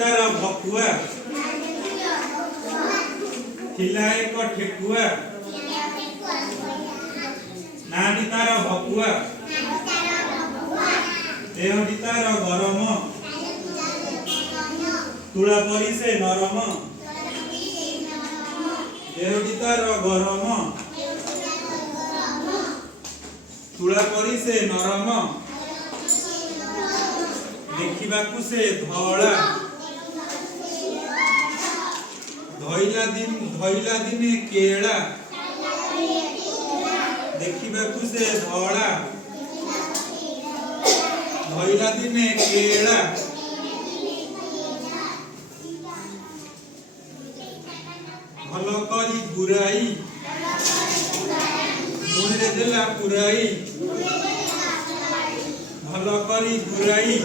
तार भकुआ थिला एक ठेकुआ नाडी तार भकुआ देहटी तार गरम तुला परी से नरम देहटी तार गरम तुला परी से नरम देखिबाकू से धला धइला दिने केला देखिबाकू से धला धइला दिने केला भल करी बुराई मुहरे देला पुराई भल करी बुराई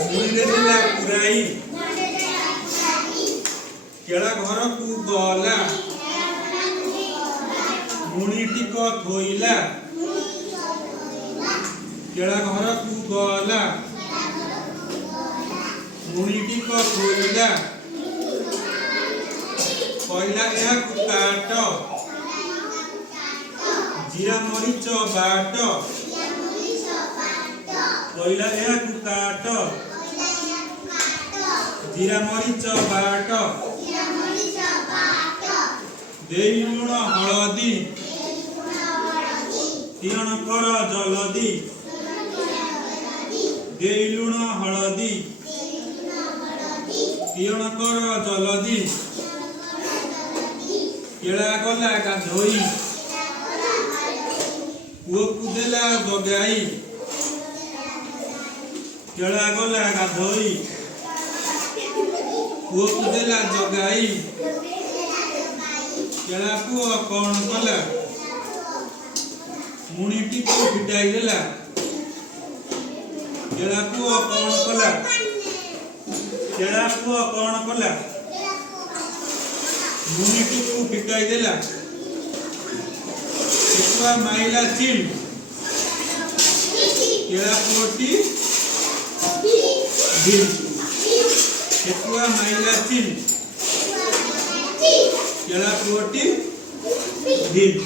मुहरे देला पुराई केला घर को गला मुणी टिक थोइला केला घर को गला मुणी टिक थोइला कहला यह काट जीरा मरीच बाट कहला यह काट जीरा मरीच बाट देई लुण हलदी तीरण कर जलदी देई लुण हलदी तीरण कर जलदी केला गला गाधोई पुओ को देला जगाई केला गला गाधोई पुओ को देला जगाई केला पुओ कौन कला मुणीटी को फिटाई देला केला पुओ कौन कला केला पुओ कौन कला मुणीटी को फिटाई देला ठेकुआ माइला चिल केला पुओटी ढिल ठेकुआ माइला चिल केला पुओटी ढिल